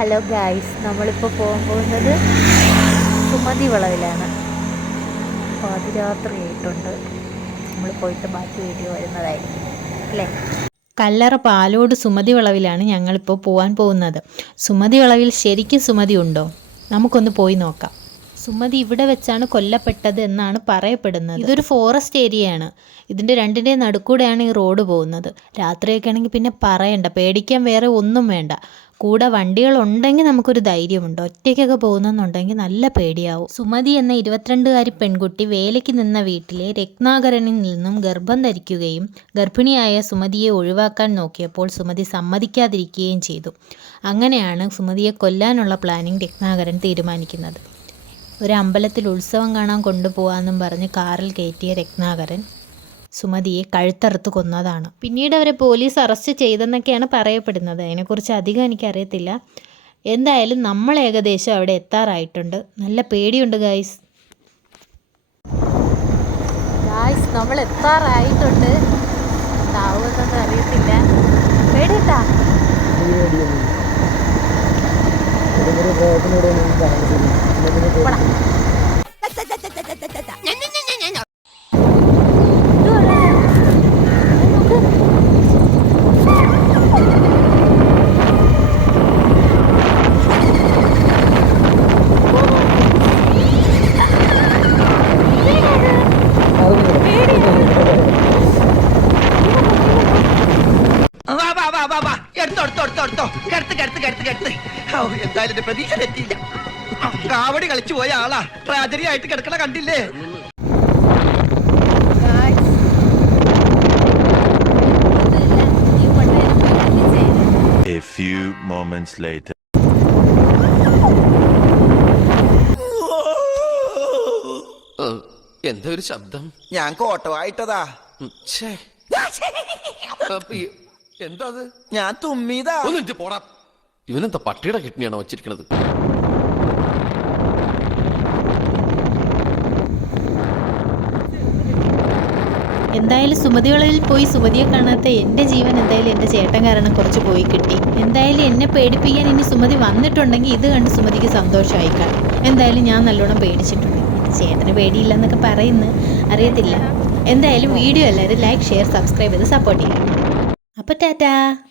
Hello guys നമ്മളിപ്പോൾ പോകാൻ പോകുന്നത് സുമതി വളവിലാണ്. പാതിരാത്രി ആയിട്ടുണ്ട് നമ്മൾ പോയിട്ട് ബാക്കി വീഡിയോ വരുന്നതായിരിക്കും അല്ലേ? കല്ലറ പാലോട് സുമതി വളവിലാണ് ഞങ്ങളിപ്പോൾ പോകാൻ പോകുന്നത്. സുമതി വളവിൽ ശരിക്കും സുമതി ഉണ്ടോ? നമുക്കൊന്ന് പോയി നോക്കാം. സുമതി ഇവിടെ വെച്ചാണ് കൊല്ലപ്പെട്ടത് എന്നാണ് പറയപ്പെടുന്നത്. ഇതൊരു ഫോറസ്റ്റ് ഏരിയയാണ്. ഇതിന്റെ രണ്ടിന്റെ നടുക്കൂടെയാണ് ഈ റോഡ് പോകുന്നത്. രാത്രിയൊക്കെ ആണെങ്കിൽ പിന്നെ പറയണ്ട പേടിക്കാൻ വേറെ ഒന്നും വേണ്ട. കൂടെ വണ്ടികളുണ്ടെങ്കിൽ നമുക്കൊരു ധൈര്യമുണ്ട്. ഒറ്റയ്ക്കൊക്കെ പോകുന്നെന്നുണ്ടെങ്കിൽ നല്ല പേടിയാവും. സുമതി എന്ന ഇരുപത്തിരണ്ടുകാരി പെൺകുട്ടി വേലയ്ക്ക് നിന്ന വീട്ടിലെ രത്നാകരനിൽ നിന്നും ഗർഭം ധരിക്കുകയും ഗർഭിണിയായ സുമതിയെ ഒഴിവാക്കാൻ നോക്കിയപ്പോൾ സുമതി സമ്മതിക്കാതിരിക്കുകയും ചെയ്തു. അങ്ങനെയാണ് സുമതിയെ കൊല്ലാനുള്ള പ്ലാനിംഗ് രത്നാകരൻ തീരുമാനിക്കുന്നത്. ഒരു അമ്പലത്തിൽ ഉത്സവം കാണാൻ കൊണ്ടുപോകാമെന്നും പറഞ്ഞ് കാറിൽ കയറ്റിയ രത്നാകരൻ സുമതിയെ കഴുത്തറുത്ത് കൊന്നതാണ്. പിന്നീട് അവരെ പോലീസ് അറസ്റ്റ് ചെയ്തെന്നൊക്കെയാണ് പറയപ്പെടുന്നത്. അതിനെക്കുറിച്ച് അധികം എനിക്കറിയത്തില്ല. എന്തായാലും നമ്മൾ ഏകദേശം അവിടെ എത്താറായിട്ടുണ്ട്. നല്ല പേടിയുണ്ട് ഗായ്സ്. ഗായ്സ് നമ്മൾ എത്താറായിട്ടുണ്ട്. താവുമെന്നൊന്നും അറിയത്തില്ല. പേടിയുണ്ടാ? വാ എടുത്തോ എടുത്തോ എടുത്തോ എടുത്തോ. കിടത്ത് കിടത്ത് കിടത്ത് കിടത്ത്. ഓ എന്തായാലും എന്റെ പ്രതീക്ഷ തെറ്റിയില്ല. കാവടി കളിച്ചു പോയ ആളാ. ട്രാജഡി ആയിട്ട് കിടക്കണ കണ്ടില്ലേ? A few moments later. എന്താ ഒരു ശബ്ദം? ഞാൻ കോട്ടവായിട്ടതാ ഛേ. എന്താ അത്? ഞാൻ തുമ്മിയതാ. ഒന്നിട്ട് പോടാ. ഇവനെന്താ പട്ടിയുടെ കിഡ്നിയാണോ വെച്ചിരിക്കണത്? എന്തായാലും സുമതികളിൽ പോയി സുമതിയെ കാണാത്ത എന്റെ ജീവൻ എന്തായാലും എന്റെ ചേട്ടൻ കാരണം കുറച്ച് പോയി കിട്ടി. എന്തായാലും എന്നെ പേടിപ്പിക്കാൻ ഇനി സുമതി വന്നിട്ടുണ്ടെങ്കിൽ ഇത് കണ്ട് സുമതിക്ക് സന്തോഷമായി കാണും എന്തായാലും ഞാൻ നല്ലോണം പേടിച്ചിട്ടുണ്ട്. എന്റെ ചേട്ടന് പേടിയില്ല എന്നൊക്കെ പറയുന്നു അറിയത്തില്ല. എന്തായാലും വീഡിയോ എല്ലാവരും ലൈക്ക് ഷെയർ സബ്സ്ക്രൈബ് ചെയ്ത് സപ്പോർട്ട് ചെയ്യും Apa dah?